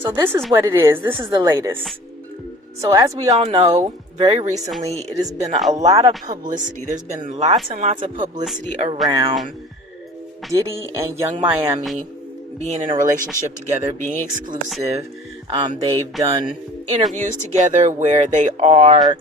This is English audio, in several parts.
So this is what it is. This is the latest. So as we all know, very recently, it has been a lot of publicity. There's been lots and lots of publicity around Diddy and Young Miami being in a relationship together, being exclusive. They've done interviews together where they are,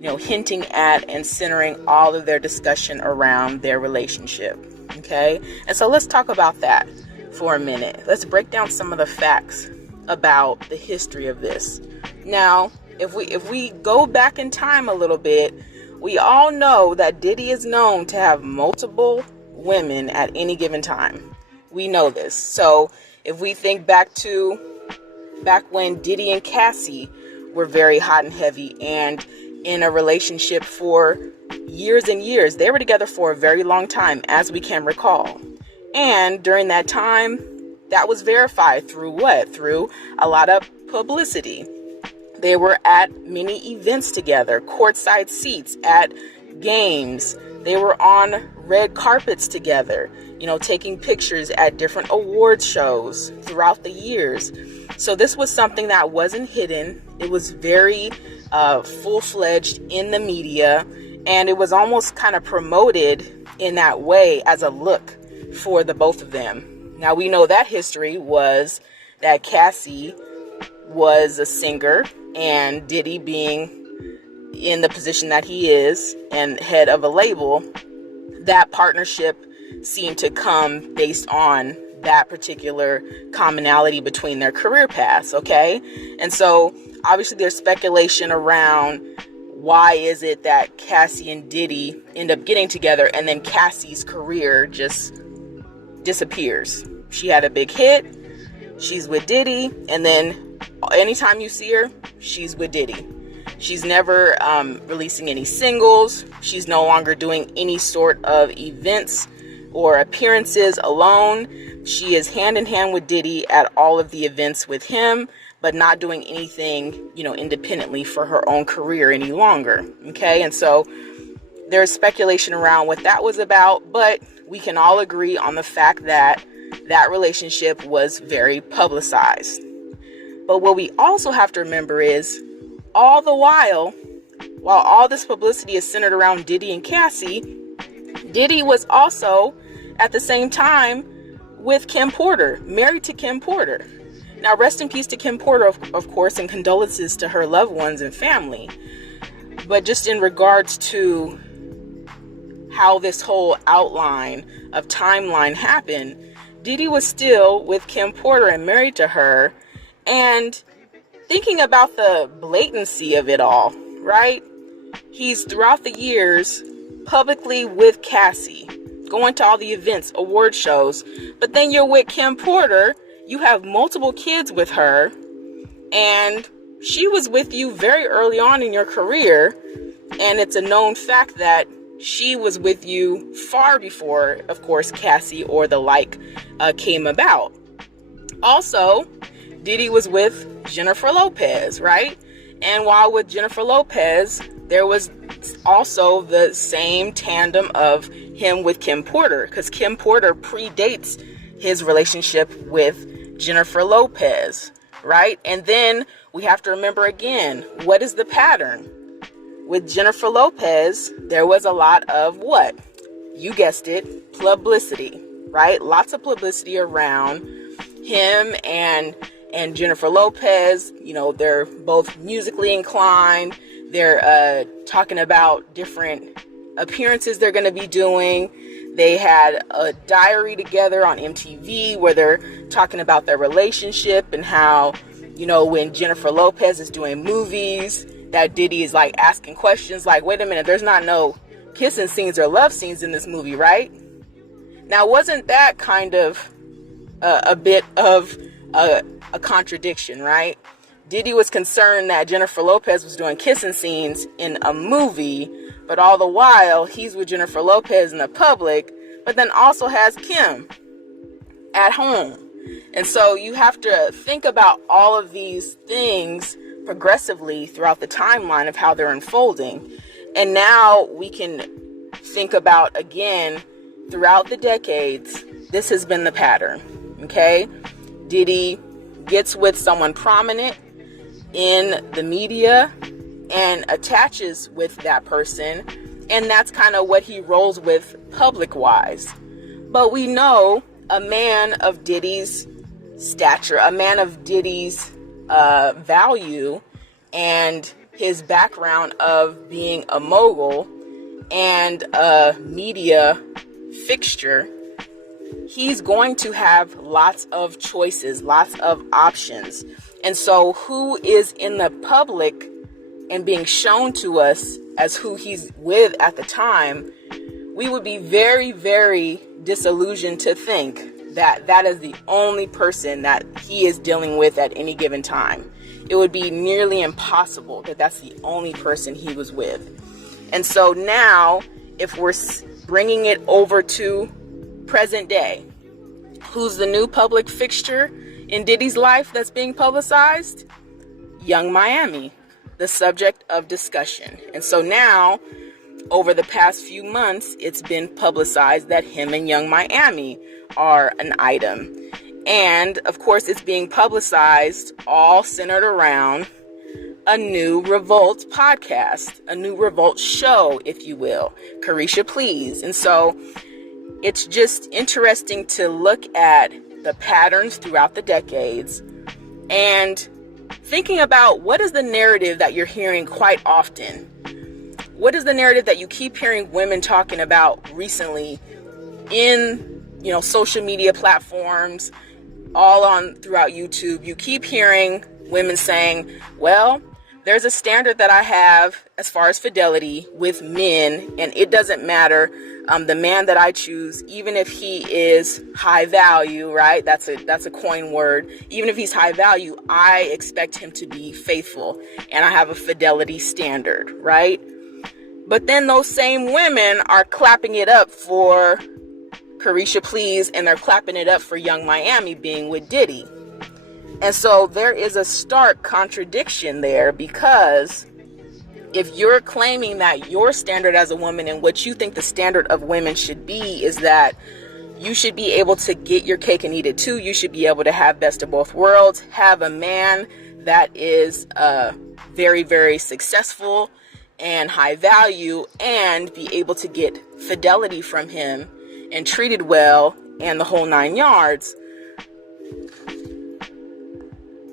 hinting at and centering all of their discussion around their relationship. Okay. And so let's talk about that for a minute. Let's break down some of the facts about the history of this. Now, if we go back in time a little bit, we all know that Diddy is known to have multiple women at any given time. We know this. So if we think back when Diddy and Cassie were very hot and heavy and in a relationship for years and years, they were together for a very long time, as we can recall. And during that time, that was verified through what? Through a lot of publicity. They were at many events together, courtside seats at games. They were on red carpets together, taking pictures at different awards shows throughout the years. So this was something that wasn't hidden. It was very full-fledged in the media, and it was almost kind of promoted in that way as a look for the both of them. Now, we know that history was that Cassie was a singer, and Diddy, being in the position that he is and head of a label, that partnership seemed to come based on that particular commonality between their career paths, okay? And so, obviously, there's speculation around why is it that Cassie and Diddy end up getting together and then Cassie's career just disappears. She had a big hit, she's with Diddy, and then anytime you see her, she's with Diddy. She's never releasing any singles. She's no longer doing any sort of events or appearances alone. She is hand in hand with Diddy at all of the events with him, but not doing anything, independently for her own career any longer. Okay, and so there's speculation around what that was about, but we can all agree on the fact that that relationship was very publicized. But what we also have to remember is, all the while all this publicity is centered around Diddy and Cassie, Diddy was also at the same time with Kim Porter, married to Kim Porter. Now, rest in peace to Kim Porter, of course, and condolences to her loved ones and family. But just in regards to how this whole outline of timeline happened, Diddy was still with Kim Porter and married to her, and thinking about the blatancy of it all, right? He's throughout the years publicly with Cassie, going to all the events, award shows, but then you're with Kim Porter, you have multiple kids with her, and she was with you very early on in your career, and it's a known fact that she was with you far before, of course, Cassie or the like came about. Also, Diddy was with Jennifer Lopez, right? And while with Jennifer Lopez, there was also the same tandem of him with Kim Porter, because Kim Porter predates his relationship with Jennifer Lopez, right? And then we have to remember again, what is the pattern? With Jennifer Lopez, there was a lot of what? You guessed it, publicity, right? Lots of publicity around him and Jennifer Lopez. They're both musically inclined. They're talking about different appearances they're going to be doing. They had a diary together on MTV where they're talking about their relationship and how, when Jennifer Lopez is doing movies, that Diddy is like asking questions like, wait a minute, there's not no kissing scenes or love scenes in this movie, right? Now, wasn't that kind of a bit of a contradiction, right? Diddy was concerned that Jennifer Lopez was doing kissing scenes in a movie, but all the while he's with Jennifer Lopez in the public, but then also has Kim at home. And so you have to think about all of these things progressively throughout the timeline of how they're unfolding. And now we can think about, again, throughout the decades, this has been the pattern, okay? Diddy gets with someone prominent in the media and attaches with that person, and that's kind of what he rolls with public-wise. But we know a man of Diddy's stature, a man of Diddy's value, and his background of being a mogul and a media fixture, he's going to have lots of choices, lots of options. And so who is in the public and being shown to us as who he's with at the time, we would be very, very disillusioned to think that that is the only person that he is dealing with at any given time. It would be nearly impossible that that's the only person he was with. And so now, if we're bringing it over to present day, who's the new public fixture in Diddy's life that's being publicized? Young Miami, the subject of discussion. And so now, over the past few months, it's been publicized that him and Young Miami are an item. And of course, it's being publicized all centered around a new Revolt podcast, a new Revolt show, if you will, Carisha Please. And so it's just interesting to look at the patterns throughout the decades and thinking about what is the narrative that you're hearing quite often. What is the narrative that you keep hearing women talking about recently in, social media platforms, all on throughout YouTube? You keep hearing women saying, well, there's a standard that I have as far as fidelity with men, and it doesn't matter the man that I choose, even if he is high value, right? That's a coin word. Even if he's high value, I expect him to be faithful, and I have a fidelity standard, right? But then those same women are clapping it up for Carisha Please, and they're clapping it up for Young Miami being with Diddy. And so there is a stark contradiction there, because if you're claiming that your standard as a woman and what you think the standard of women should be is that you should be able to get your cake and eat it too, you should be able to have best of both worlds, have a man that is very, very successful and high value, and be able to get fidelity from him and treated well and the whole 9 yards.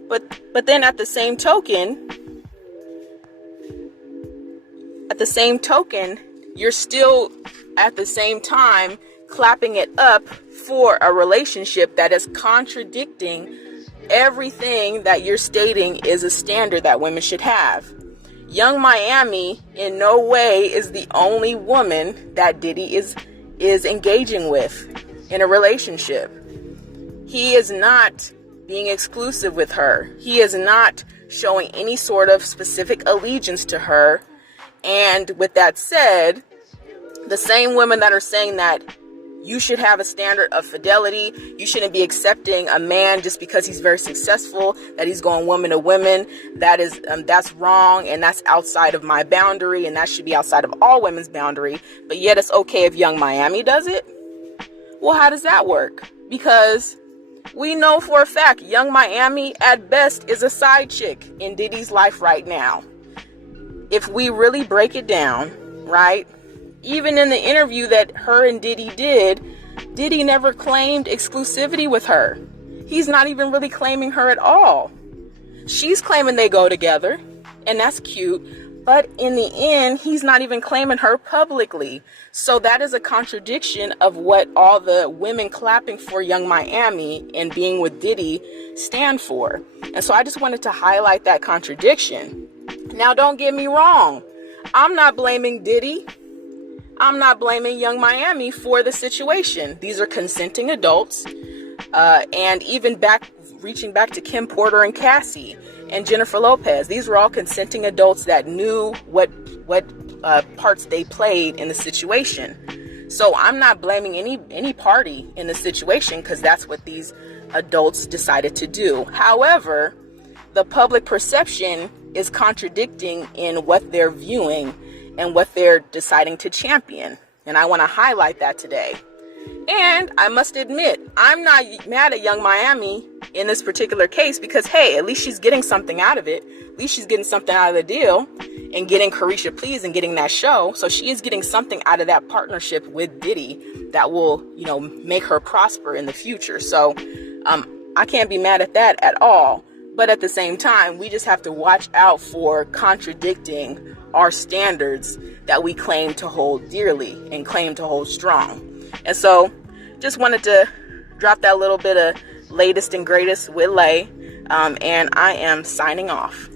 But then at the same token, you're still at the same time clapping it up for a relationship that is contradicting everything that you're stating is a standard that women should have. Young Miami in no way is the only woman that Diddy is engaging with in a relationship. He is not being exclusive with her. He is not showing any sort of specific allegiance to her. And with that said, the same women that are saying that you should have a standard of fidelity, you shouldn't be accepting a man just because he's very successful, that he's going woman to women, that's wrong, and that's outside of my boundary, and that should be outside of all women's boundary. But yet it's okay if Young Miami does it. Well, how does that work? Because we know for a fact Young Miami at best is a side chick in Diddy's life right now. If we really break it down, right? Even in the interview that her and Diddy did, Diddy never claimed exclusivity with her. He's not even really claiming her at all. She's claiming they go together, and that's cute. But in the end, he's not even claiming her publicly. So that is a contradiction of what all the women clapping for Young Miami and being with Diddy stand for. And so I just wanted to highlight that contradiction. Now, don't get me wrong. I'm not blaming Diddy. I'm not blaming Young Miami for the situation. These are consenting adults. And even reaching back to Kim Porter and Cassie and Jennifer Lopez. These were all consenting adults that knew what parts they played in the situation. So I'm not blaming any party in the situation, because that's what these adults decided to do. However, the public perception is contradicting in what they're viewing and what they're deciding to champion. And I want to highlight that today. And I must admit, I'm not mad at Young Miami in this particular case, because hey, at least she's getting something out of it. At least she's getting something out of the deal and getting Carisha Please and getting that show. So she is getting something out of that partnership with Diddy that will, make her prosper in the future. So I can't be mad at that at all. But at the same time, we just have to watch out for contradicting our standards that we claim to hold dearly and claim to hold strong. And so just wanted to drop that little bit of latest and greatest with Lay. And I am signing off.